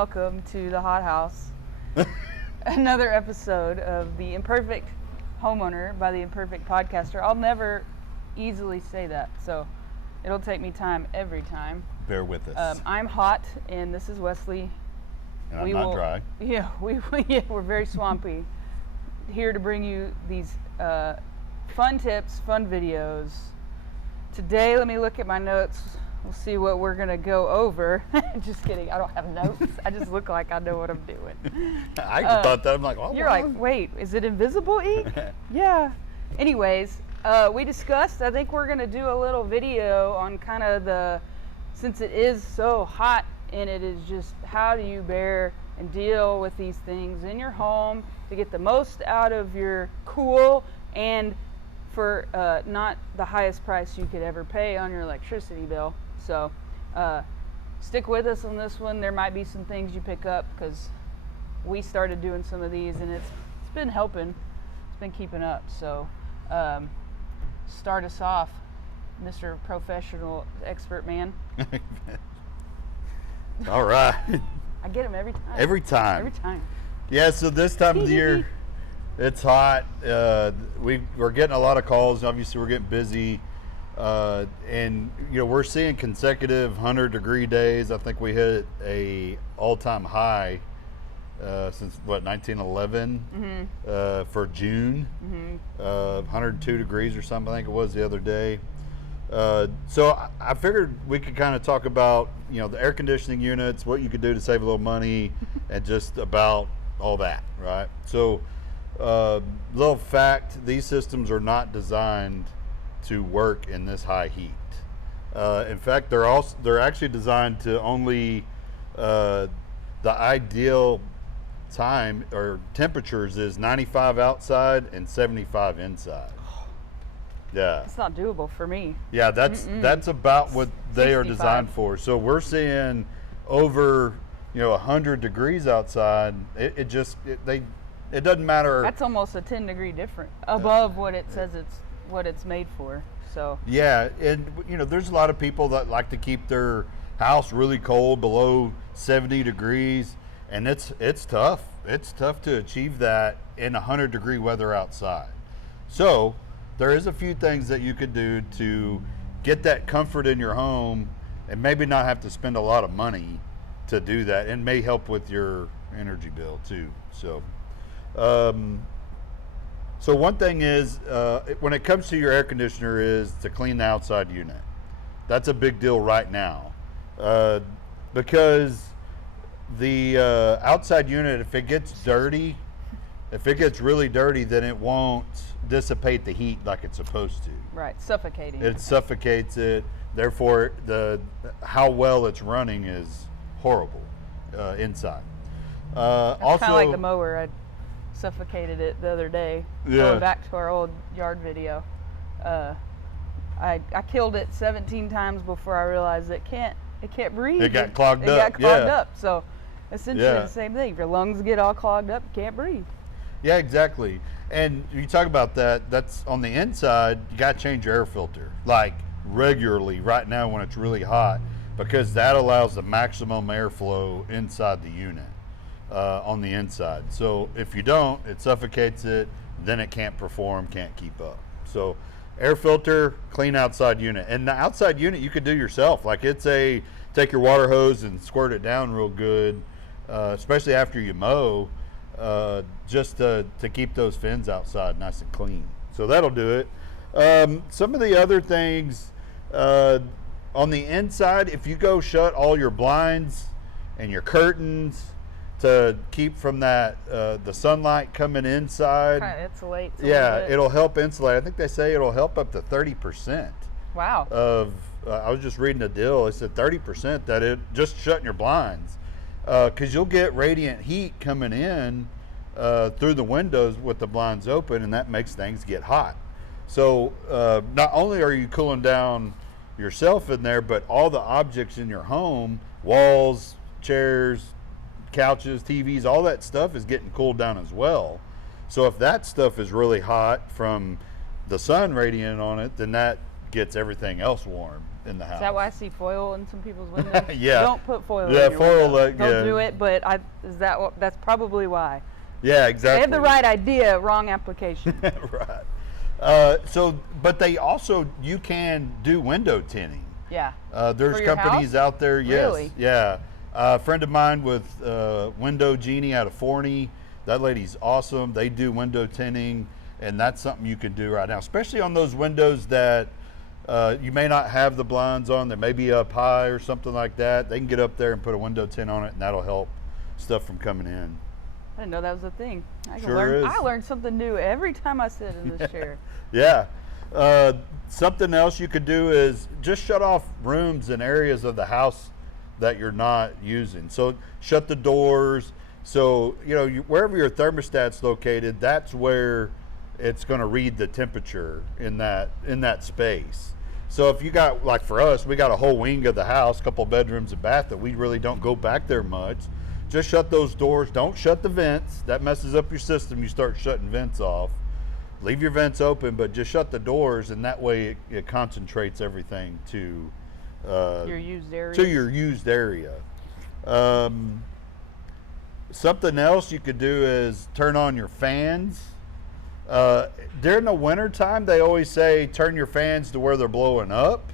welcome to the Hot House. Another episode of The Imperfect Homeowner by The Imperfect Podcaster. I'll never easily say that, so it'll take me time every time. Bear with us. I'm hot, and this is Wesley. And I'm not dry. Yeah, we're very swampy. Here to bring you these fun tips, fun videos. Today, let me look at my notes. We'll see what we're going to go over. Just kidding. I don't have notes. I just look like I know what I'm doing. I thought that. I'm like, oh, you're like, wait, is it invisible ink? Yeah. Anyways, we discussed, I think we're going to do a little video on kind of since it is so hot and it is just how do you bear and deal with these things in your home to get the most out of your cool and for not the highest price you could ever pay on your electricity bill. So stick with us on this one. There might be some things you pick up because we started doing some of these and it's been helping. It's been keeping up. So start us off, Mr. Professional Expert Man. All right. I get them every time. Every time. Every time. Yeah, so this time of the year, it's hot. We're getting a lot of calls. Obviously, we're getting busy. And, we're seeing consecutive 100-degree days. I think we hit a all-time high since, 1911 for June. 102 degrees or something, I think it was the other day. So I figured we could kind of talk about, the air conditioning units, what you could do to save a little money, and just about all that, right? So, little fact, these systems are not designed to work in this high heat. In fact, they're actually designed to only the ideal time or temperatures is 95 outside and 75 inside. Yeah, it's not doable for me. Yeah, that's about what they are designed for. So we're seeing over 100 degrees outside. It doesn't matter. That's almost a 10-degree difference above what it says what it's made for. So yeah, and there's a lot of people that like to keep their house really cold, below 70 degrees, and it's tough. It's tough to achieve that in 100-degree weather outside. So there is a few things that you could do to get that comfort in your home and maybe not have to spend a lot of money to do that, and may help with your energy bill too. So so one thing is, when it comes to your air conditioner, is to clean the outside unit. That's a big deal right now, because the outside unit, if it gets dirty, if it gets really dirty, then it won't dissipate the heat like it's supposed to. Right, suffocating. It suffocates it. Therefore, how well it's running is horrible inside. Also, kind of like the mower. I suffocated it the other day. Yeah. Going back to our old yard video, I killed it 17 times before I realized it can't breathe. It got clogged up. It got clogged up. So essentially the same thing. If your lungs get all clogged up, you can't breathe. Yeah, exactly. And you talk about that's on the inside. You got to change your air filter like regularly right now when it's really hot, because that allows the maximum airflow inside the unit on the inside. So if you don't, it suffocates it, then it can't perform, can't keep up. So air filter, clean outside unit. And the outside unit you could do yourself. Like take your water hose and squirt it down real good, especially after you mow, just to keep those fins outside nice and clean. So that'll do it. Some of the other things on the inside, if you go shut all your blinds and your curtains to keep from that the sunlight coming inside. Kind of insulates. Yeah, it'll help insulate. I think they say it'll help up to 30%. Wow. I was just reading a deal. It said 30% that it just shutting your blinds, because you'll get radiant heat coming in through the windows with the blinds open, and that makes things get hot. So not only are you cooling down yourself in there, but all the objects in your home, walls, chairs, couches, TVs, all that stuff is getting cooled down as well. So if that stuff is really hot from the sun radiating on it, then that gets everything else warm. in the house. Is that why I see foil in some people's windows? Yeah. Don't put foil in Yeah, your foil, window. Don't yeah. do it, but that's probably why. Yeah, exactly. They have the right idea, wrong application. Right. But they also, you can do window tinting. Yeah. There's For your companies house? out there, yes. Really? Yeah. A friend of mine with Window Genie out of Forney, that lady's awesome. They do window tinting, and that's something you can do right now, especially on those windows that you may not have the blinds on. They may be up high or something like that. They can get up there and put a window tint on it, and that'll help stuff from coming in. I didn't know that was a thing. Sure is. I learn something new every time I sit in this chair. Yeah. Something else you could do is just shut off rooms and areas of the house that you're not using. So shut the doors. So, wherever your thermostat's located, that's where it's going to read the temperature in that space. So if you got, like for us, we got a whole wing of the house, a couple bedrooms and bath that we really don't go back there much. Just shut those doors. Don't shut the vents. That messes up your system. You start shutting vents off. Leave your vents open, but just shut the doors, and that way it concentrates everything to Your used area. to your used area. Something else you could do is turn on your fans. During the winter time, they always say turn your fans to where they're blowing up.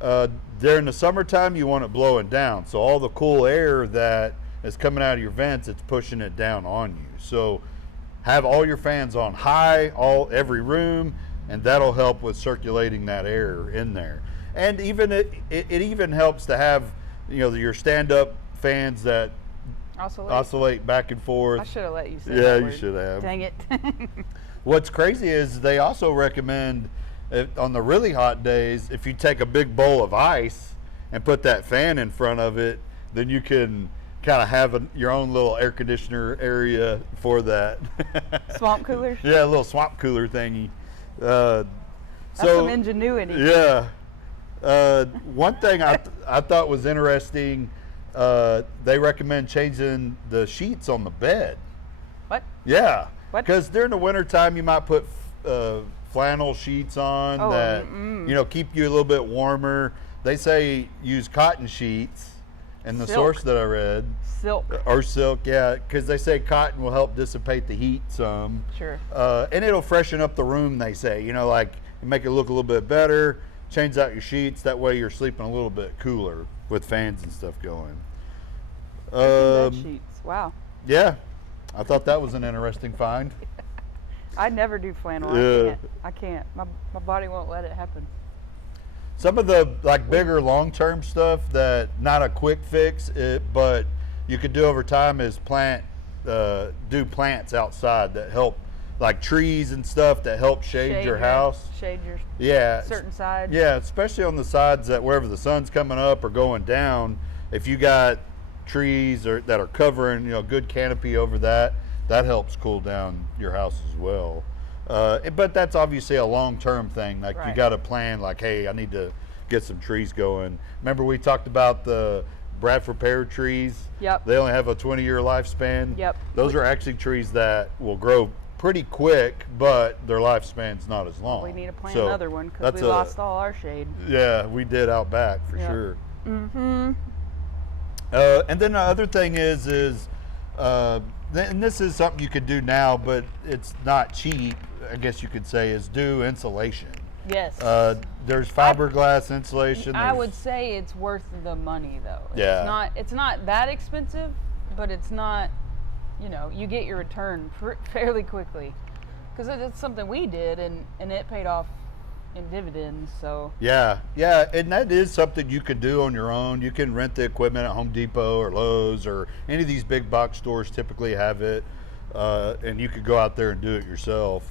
During the summertime, you want it blowing down. So all the cool air that is coming out of your vents, it's pushing it down on you. So have all your fans on high, every room, and that'll help with circulating that air in there. And even it even helps to have your stand-up fans that oscillate back and forth. I should have let you say Yeah, that you word. should have. Dang it. What's crazy is they also recommend on the really hot days, if you take a big bowl of ice and put that fan in front of it, then you can kind of have your own little air conditioner area for that. Swamp coolers? Yeah, a little swamp cooler thingy. That's some ingenuity. Yeah. One thing I thought was interesting, they recommend changing the sheets on the bed. What? Yeah. What? Because during the winter time, you might put flannel sheets on that keep you a little bit warmer. They say use cotton sheets, and the Silk. source that I read, Silk. or silk, yeah, because they say cotton will help dissipate the heat some. Sure. And it'll freshen up the room. They say, like make it look a little bit better. Change out your sheets. That way you're sleeping a little bit cooler with fans and stuff going. Bed sheets. Wow. Yeah, I thought that was an interesting find. I never do flannel. Yeah. I can't. My body won't let it happen. Some of the bigger long-term stuff that not a quick fix, but you could do over time is do plants outside that help, like trees and stuff that help shade your house. Shade your certain sides. Yeah, especially on the sides that wherever the sun's coming up or going down, if you got trees that are covering, good canopy over that helps cool down your house as well. But that's obviously a long-term thing. Like Right. you got to plan, like, hey, I need to get some trees going. Remember we talked about the Bradford pear trees? Yep. They only have a 20-year lifespan. Yep. Those are actually trees that will grow pretty quick, but their lifespan's not as long. We need to plant So another one because we lost all our shade. Yeah, we did out back for Yep. sure. Mm-hmm. And then the other thing is and this is something you could do now, but it's not cheap, I guess you could say, is do insulation. Yes. There's fiberglass insulation. I would say it's worth the money though. Yeah. It's not that expensive, but it's not, you get your return fairly quickly. Because it's something we did and it paid off in dividends, so. Yeah, and that is something you could do on your own. You can rent the equipment at Home Depot or Lowe's or any of these big box stores typically have it, and you could go out there and do it yourself.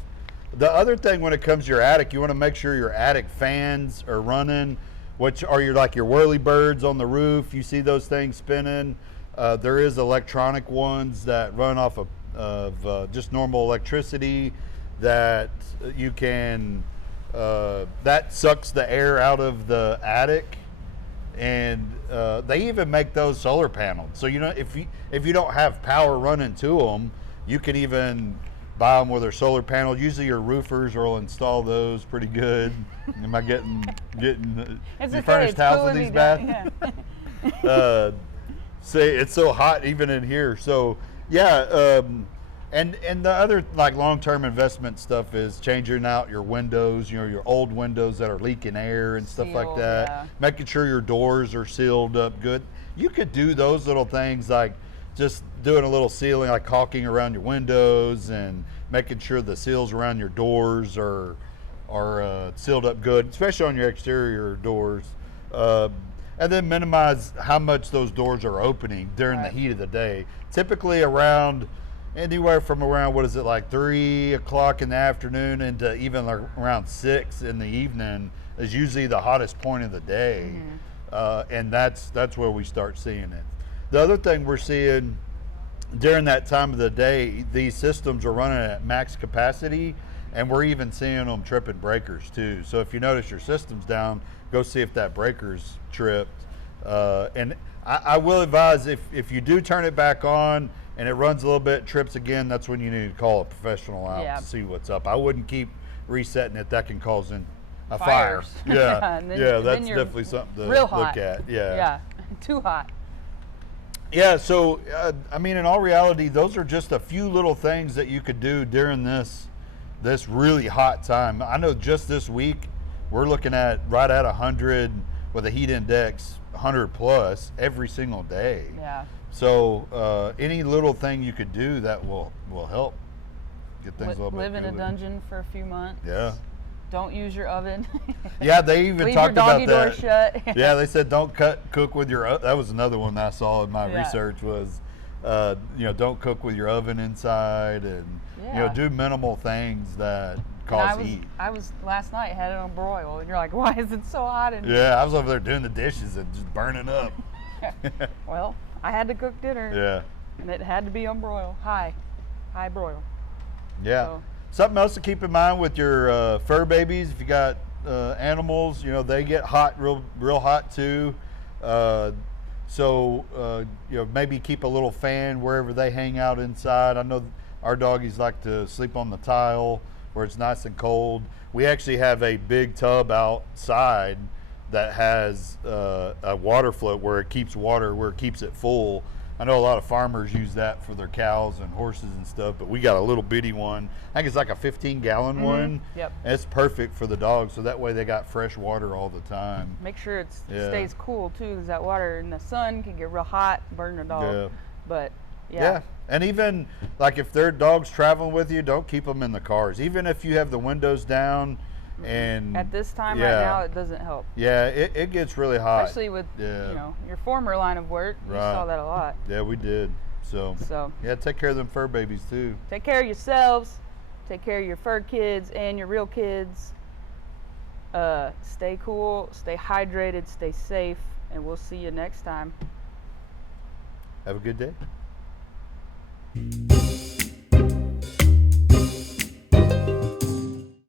The other thing when it comes to your attic, you want to make sure your attic fans are running, which are your whirly-birds on the roof. You see those things spinning. There is electronic ones that run off of just normal electricity that you can that sucks the air out of the attic, and they even make those solar panels. So if you don't have power running to them, you can even buy them with their solar panel. Usually your roofers will install those pretty good. Am I getting It's you okay, furnished it's house cooling in me these down, baths? yeah. Say it's so hot even in here. So yeah, and the other like long-term investment stuff is changing out your windows. You know, your old windows that are leaking air and stuff like Sealed, that. yeah. Making sure your doors are sealed up good. You could do those little things like just doing a little sealing, like caulking around your windows and making sure the seals around your doors are sealed up good, especially on your exterior doors. And then minimize how much those doors are opening during the heat of the day. Typically around anywhere from around, what is it, like 3 o'clock in the afternoon into even like around 6 in the evening is usually the hottest point of the day. And that's where we start seeing it. The other thing we're seeing during that time of the day, these systems are running at max capacity, and we're even seeing them tripping breakers too. So if you notice your system's down, go see if that breaker's tripped. And I will advise if you do turn it back on and it runs a little bit, trips again, that's when you need to call a professional out to see what's up. I wouldn't keep resetting it. That can cause a fire. Fires. Yeah, And then- yeah, and that's then you're definitely something to real look hot. at. Yeah, too hot. Yeah, so I mean, in all reality, those are just a few little things that you could do during this really hot time. I know just this week we're looking at right at 100 with a heat index 100 plus every single day. Yeah. So any little thing you could do that will help get things a little bit Live in a cooler. dungeon for a few months. Yeah. Don't use your oven. Yeah, they even Leave talked your about doggy door that. shut. Yeah, they said don't cook with your. That was another one that I saw in my Yeah. research was, don't cook with your oven inside, and Yeah. do minimal things that And cause heat. I was last night had it on broil, and you're like, why is it so hot? And Yeah, I was over there doing the dishes and just burning up. well, I had to cook dinner, Yeah, and it had to be on broil, high broil. yeah. So- Something else to keep in mind with your fur babies, if you got animals, they get hot, real hot too. So maybe keep a little fan wherever they hang out inside. I know our doggies like to sleep on the tile where it's nice and cold. We actually have a big tub outside that has a water float where it keeps it full. I know a lot of farmers use that for their cows and horses and stuff, but we got a little bitty one. I think it's like a 15-gallon one. Yep. And it's perfect for the dogs, so that way they got fresh water all the time. Make sure it Yeah. stays cool too, because that water in the sun can get real hot, burn the dog. Yeah. But Yeah. And even like if their dog's traveling with you, don't keep them in the cars. Even if you have the windows down and at this time yeah. right now, it doesn't help. Yeah, it gets really hot. Especially with Yeah. your former line of work, you Right. saw that a lot. Yeah, we did. So yeah, take care of them fur babies too. Take care of yourselves, take care of your fur kids and your real kids. Stay cool, stay hydrated, stay safe, and we'll see you next time. Have a good day.